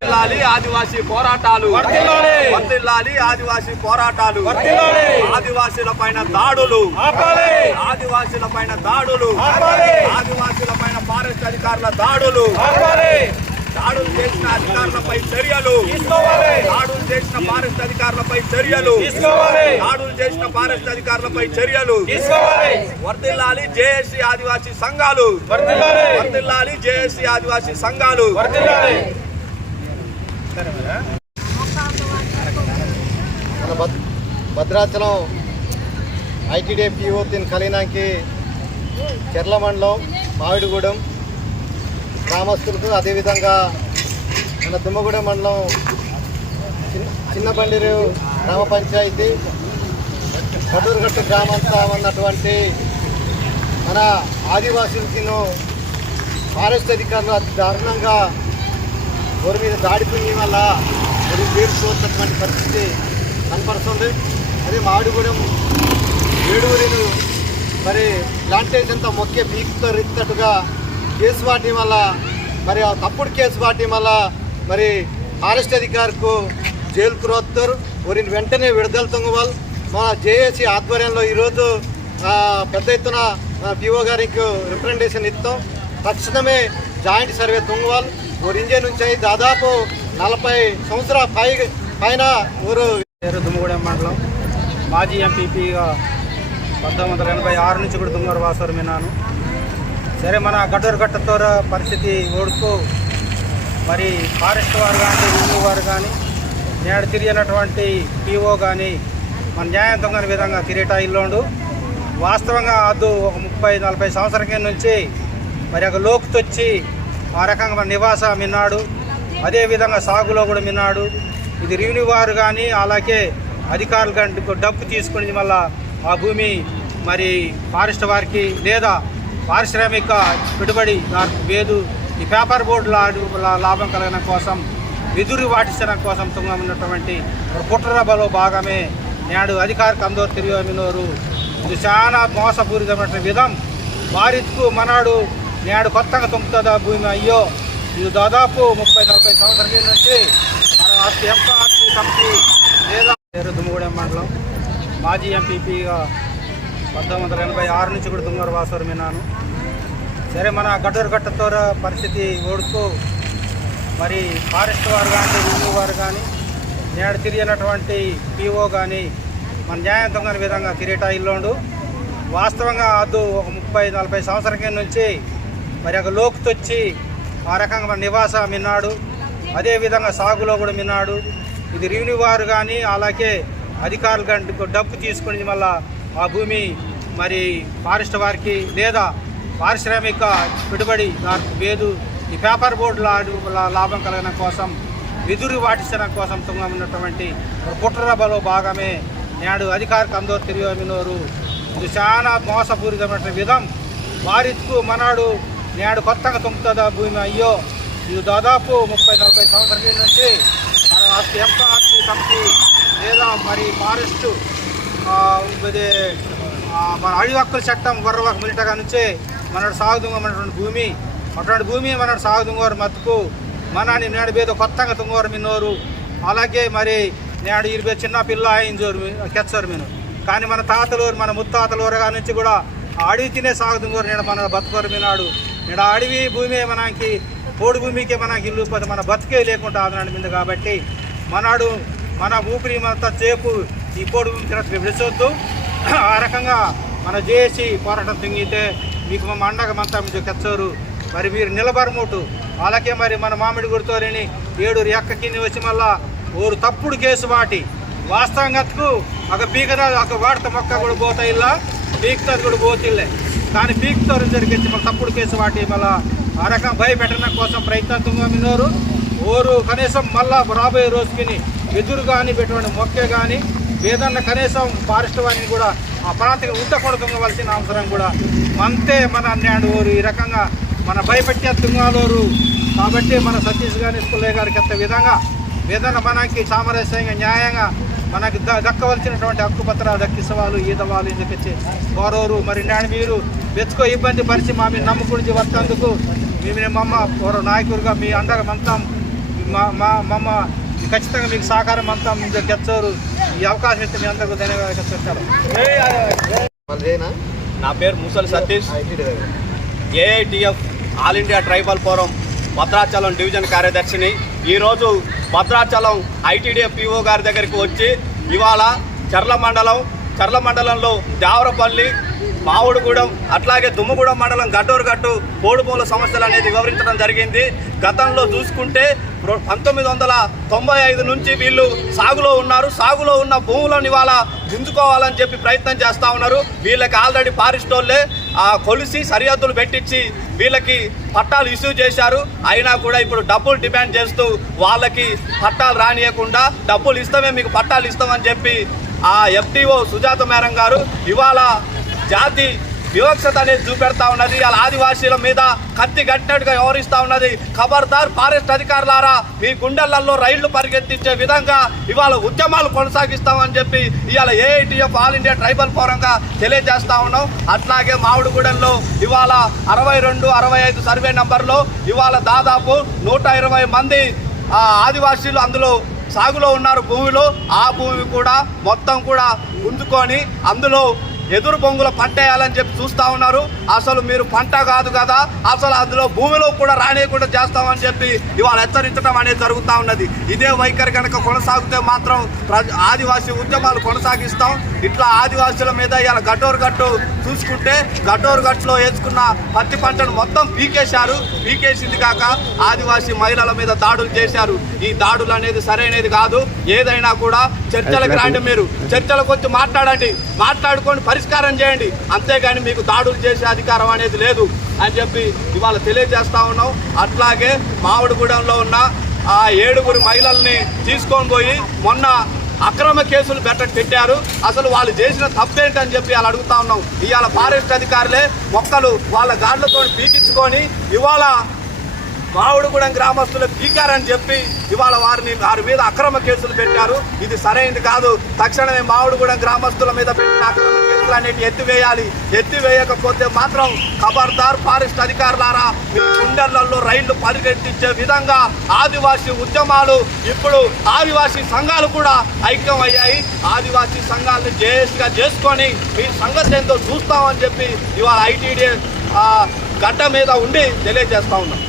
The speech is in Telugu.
ఆదివాసీ పోరాటాలు వర్ధిల్లాలి, ఆదివాసీ పోరాటాలు, ఆదివాసీల పైన దాడులు, ఆదివాసీల పైన దాడులు, ఆదివాసీల పైన ఫారెస్ట్ అధికారుల దాడులు, దాడులు చేసిన అధికారులపై చర్యలు, దాడులు చేసిన ఫారెస్ట్ అధికారులపై చర్యలు, దాడులు చేసిన ఫారెస్ట్ అధికారులపై చర్యలు. వర్ధిల్లాలి జేఏసీ ఆదివాసీ సంఘాలు, వర్ధిల్లాలి జేఏసీ ఆదివాసీ సంఘాలు. భద్రాచలం ఐటీడీ పీఓ కలిగినాకి చెర్ల మండలం మామిడిగూడెం గ్రామస్తులకు, అదేవిధంగా మన దుమ్మగూడెం మండలం చిన్నబండిరు గ్రామ పంచాయతీ కటూరుగట్టు గ్రామంతా ఉన్నటువంటి మన ఆదివాసులకిను ఫారెస్ట్ అధికారులు అతి దారుణంగా ఊరి మీద దాడి పుణ్యం వల్ల పేర్చుకోవాల్సినటువంటి పరిస్థితి కనపడుతుంది. అదే మామిడిగూడెం ఏడుగురిను మరి ప్లాంటేషన్తో మొక్కే పీకుతో రిత్తట్టుగా కేసు వాటి వల్ల, మరి ఆ తప్పుడు కేసు వాటి వల్ల మరి ఫారెస్ట్ అధికారులకు జైలుకు రోస్తారు. వారిని వెంటనే విడుదల తొంగవాళ్ళు మా జేఏసీ ఆధ్వర్యంలో ఈరోజు పెద్ద ఎత్తున పిఓ గారికి రిప్రజెంటేషన్ ఇస్తాం. తక్షణమే జాయింట్ సర్వే తొంగవాళ్ళు ఊరు ఇంజన్ నుంచి దాదాపు 40 సంవత్సరాల పైన ఊరు. దుమ్మగూడెం మండలం మాజీ ఎంపీపీగా 1986 నుంచి కూడా దుమ్మూరు వాసవరం విన్నాను. సరే, మన గట్టూరుగట్టతోర పరిస్థితి ఓడుతూ మరి ఫారెస్ట్ వారు కానీ రెవెన్యూ వారు కానీ నేడు తిరిగినటువంటి పీఓ కానీ మన న్యాయం దొంగని విధంగా తిరిగేటా ఇల్లుండు. వాస్తవంగా అద్దు ఒక 30-40 సంవత్సరాల నుంచి మరి ఒక లోకుతొచ్చి ఆ రకంగా మన నివాసం మిన్నాడు, అదేవిధంగా సాగులో కూడా మిన్నాడు. ఇది రెవెన్యూ వారు కానీ అలాగే అధికారులు కానీ డబ్బు తీసుకుని మళ్ళా ఆ భూమి మరి ఫారెస్ట్ వారికి లేదా పారిశ్రామిక పెట్టుబడి వేదు ఈ పేపర్ బోర్డుల లాభం కలగడం కోసం, విధులు వాటించడం కోసం ఉన్నటువంటి కుట్రలో భాగమే నేడు అధికారికి అందరూ తిరిగినోరు. ఇది చాలా మోసపూరితమైన విధం. వారికు మనాడు నేడు కొత్తగా తుంపుతుందా భూమి? అయ్యో, ఇది దాదాపు 30-40 సంవత్సరాల నుంచి మన ఎంపీ కమిటీ లేదా దుమ్మగూడెం మండలం మాజీ ఎంపీపీగా 1986 నుంచి కూడా దుమ్మూరు వాసవరం విన్నాను. సరే, మన గట్టూరుగట్టతోర పరిస్థితి ఓడుతూ మరి ఫారెస్ట్ వారు కానీ రెవెన్యూ వారు కానీ నేడు తిరిగినటువంటి పీఓ కానీ మన న్యాయం దొంగని విధంగా తిరిగేటా ఇల్లుండు. వాస్తవంగా అద్దు ఒక 30-40 సంవత్సరాల నుంచి మరి ఒక లోకుతొచ్చి ఆ రకంగా మన నివాసం మిన్నాడు, అదేవిధంగా సాగులో కూడా మిన్నాడు. ఇది రెవెన్యూ వారు కానీ అలాగే అధికారులు కానీ డబ్బు తీసుకుని మళ్ళా ఆ భూమి మరి ఫారెస్ట్ వారికి లేదా పారిశ్రామిక పెట్టుబడి వేదు ఈ పేపర్ బోర్డుల లాభం కలగడం కోసం, విధులు వాటించడం కోసం ఉన్నటువంటి కుట్రలో భాగమే నేడు అధికారికి అందరూ తిరిగినోరు. ఇది చాలా మోసపూరితమైన విధం. వారికు మనాడు నేడు కొత్తగా తుంపుతుందా భూమి? అయ్యో, ఇది దాదాపు 30-40 సంవత్సరాల నుంచి మన ఎంపీ కమిటీ లేదా మరి ఫారెస్ట్ మన అడవి హక్కుల చట్టం వర్రవాక మిలిటగా నుంచే మనడు సాగుతుంగమైనటువంటి భూమి, అటువంటి భూమి మనడు సాగుతుంగోరు మత్తుకు మనని నేడు మీద కొత్తగా తుంగోరు మిన్నోరు. అలాగే మరి నేడు 20 చిన్న పిల్ల అయించోరు కెచ్చోరు మీను. కానీ మన తాతలూరు మన ముత్తాతలూరుగా నుంచి కూడా అడవి తినే సాగుతుంగోరు నేడు మన బతుకోరు మీనాడు. నేడు అడవి భూమి మనకి పోడు భూమికే మనకి ఇల్లు పోతే మన బతుకే లేకుండా ఆదరణ మీద. కాబట్టి మనాడు మన ఊపిరి మనంతా చేపు ఈ పోడు భూమి తిరగ విడిచొద్దు. ఆ రకంగా మన జేఏసీ పోరాటం తింగితే మీకు మా అండగా మంతా మీరు కెచ్చోరు. మరి మీరు నిలబరమూటు అలాగే మరి మన మామిడి గుడితోని 7 ఎక్క కింద వచ్చి మళ్ళా ఓరు తప్పుడు కేసు వాటి వాస్తవంగాకు ఒక పీకదా ఒక వాడత మొక్క కూడా పోతా ఇలా పీకుతుంది కూడా పోతిల్లే. కానీ పీకుతో జరిగించి మళ్ళీ తప్పుడు కేసు వాటి మళ్ళా ఆ రకం భయపెట్టడం కోసం ప్రయత్నంగా మిన్నోరు. ఓరు కనీసం మళ్ళా రాబోయే రోజుకి ఎదురు కానీ పెట్టుబడి మొక్కే కానీ ఏదన్నా కనీసం ఫారెస్ట్ వారిని కూడా ఆ ప్రాంతంగా ఉండకుండా తుంగవలసిన అవసరం కూడా అంతే. మన అన్నాడు ఓరు ఈ రకంగా మన భయపెట్టే తుంగాలోరు. కాబట్టి మన సతీష్ గారి పుల్లయ్య గారికి ఎంత విధంగా ఏదన్నా మనకి సామరస్యంగా న్యాయంగా మనకి దక్కవలసినటువంటి హక్కుపత్రాలు దక్కిసవాళ్ళు ఈదవాళ్ళు ఎందుకొచ్చి కోరోరు. మరి నేను మీరు వెచ్చుకో ఇబ్బంది పరిచి మా మీరు నమ్ముకుని వస్తందుకు మేము మమ్మ నాయకుడిగా మీ అండగా మంతాం మమ్మ ఖచ్చితంగా మీకు సహకారం అంతా మీకు తెచ్చారు. ఈ అవకాశం ఇస్తే మీ అందరికీ ధన్యవాదాలు చెప్తారు. నా పేరు Musali Satish, AITF all India tribal forum Bhadrachalam division కార్యదర్శిని. ఈరోజు భద్రాచలం ఐటీడీఎఫ్ పిఓ గారి దగ్గరికి వచ్చి ఇవాళ చర్ల మండలంలో దేవరపల్లి, మావుడుగూడెం, అట్లాగే దుమ్మగూడెం మండలం గడ్డూరుగట్టు పోడుమూల సమస్యలు అనేది వివరించడం జరిగింది. గతంలో చూసుకుంటే 1995 నుంచి వీళ్ళు సాగులో ఉన్నారు. సాగులో ఉన్న భూములను ఇవాళ గుంజుకోవాలని చెప్పి ప్రయత్నం చేస్తూ ఉన్నారు. వీళ్ళకి ఆల్రెడీ ఫారెస్ట్ వాళ్ళే కొలిసి సరిహద్దులు పెట్టించి వీళ్ళకి పట్టాలు ఇష్యూ చేశారు. అయినా కూడా ఇప్పుడు డబ్బులు డిమాండ్ చేస్తూ వాళ్ళకి పట్టాలు రానియకుండా డబ్బులు ఇస్తామే మీకు పట్టాలు ఇస్తామని చెప్పి ఆ ఎఫ్టీఓ సుజాత మేడం గారు ఇవాళ జాతి వివక్షత అనేది చూపెడతా ఉన్నది. అలా ఆదివాసీల మీద కత్తి కట్టినట్టుగా వ్యవహరిస్తూ ఉన్నది. ఖబర్దార్ ఫారెస్ట్ అధికారులారా, మీ గుండెలలో రైళ్లు పరిగెత్తించే విధంగా ఇవాళ ఉద్యమాలు కొనసాగిస్తామని చెప్పి ఇవాళ ఏఐటిఎఫ్ ఆల్ ఇండియా ట్రైబల్ ఫోరంగా తెలియజేస్తా ఉన్నాం. అట్లాగే మామిడిగూడెంలో ఇవాళ 62, 65 సర్వే నంబర్లో ఇవాళ దాదాపు 120 మంది ఆదివాసీలు అందులో సాగులో ఉన్నారు భూమిలో. ఆ భూమి కూడా మొత్తం కూడా గుంజుకొని అందులో ఎదురు బొంగుల పంట వేయాలని చెప్పి చూస్తూ ఉన్నారు. అసలు మీరు పంట కాదు కదా, అసలు అందులో భూమిలో కూడా రానియకుండా చేస్తామని చెప్పి ఇవాళ హెచ్చరించడం అనేది జరుగుతూ ఉన్నది. ఇదే వైఖరి కనుక కొనసాగితే మాత్రం ఆదివాసీ ఉద్యమాలు కొనసాగిస్తాం. ఇట్లా ఆదివాసీల మీద ఇవాళ గడ్డూరుగట్టు చూసుకుంటే గడ్డూరుగట్టులో వేసుకున్న పత్తి పంటను మొత్తం పీకేశారు. పీకేసింది కాక ఆదివాసీ మహిళల మీద దాడులు చేశారు. ఈ దాడులు అనేది సరైనది కాదు. ఏదైనా కూడా చర్చలకు రండి, మీరు చర్చలకు వచ్చి మాట్లాడుకొని పరిష్కారం చేయండి. అంతేగాని మీకు దాడులు చేసే అధికారం అనేది లేదు అని చెప్పి ఇవాళ తెలియజేస్తా ఉన్నాం. అట్లాగే మామిడిగూడెంలో ఉన్న 7 మహిళల్ని తీసుకొని పోయి మొన్న అక్రమ కేసులు పెట్టారు. అసలు వాళ్ళు చేసిన తప్పేంటని చెప్పి వాళ్ళు అడుగుతా ఉన్నాం. ఇవాళ ఫారెస్ట్ అధికారులే మొక్కలు వాళ్ళ గాడ్లతో పీకించుకొని ఇవాళ మామిడిగూడెం గ్రామస్తులు పీకారని చెప్పి ఇవాళ వారి మీద అక్రమ కేసులు పెట్టారు. ఇది సరైనది కాదు. తక్షణమే మామిడిగూడెం గ్రామస్తుల మీద పెట్టిన అక్రమ కేసులు అనేవి ఎత్తివేయాలి. ఎత్తివేయకపోతే మాత్రం ఖబర్దార్ ఫారెస్ట్ అధికారులారా, మీ గుండెలలో రైళ్లు పరిగెత్తించే విధంగా ఆదివాసీ ఉద్యమాలు ఇప్పుడు ఆదివాసీ సంఘాలు కూడా ఐక్యం అయ్యాయి. ఆదివాసీ సంఘాలను జేఏసీగా చేసుకొని మీ సంగతి ఏందో చూస్తామని చెప్పి ఇవాళ ఐటీడీ గడ్డ మీద ఉండి తెలియజేస్తా ఉన్నాం.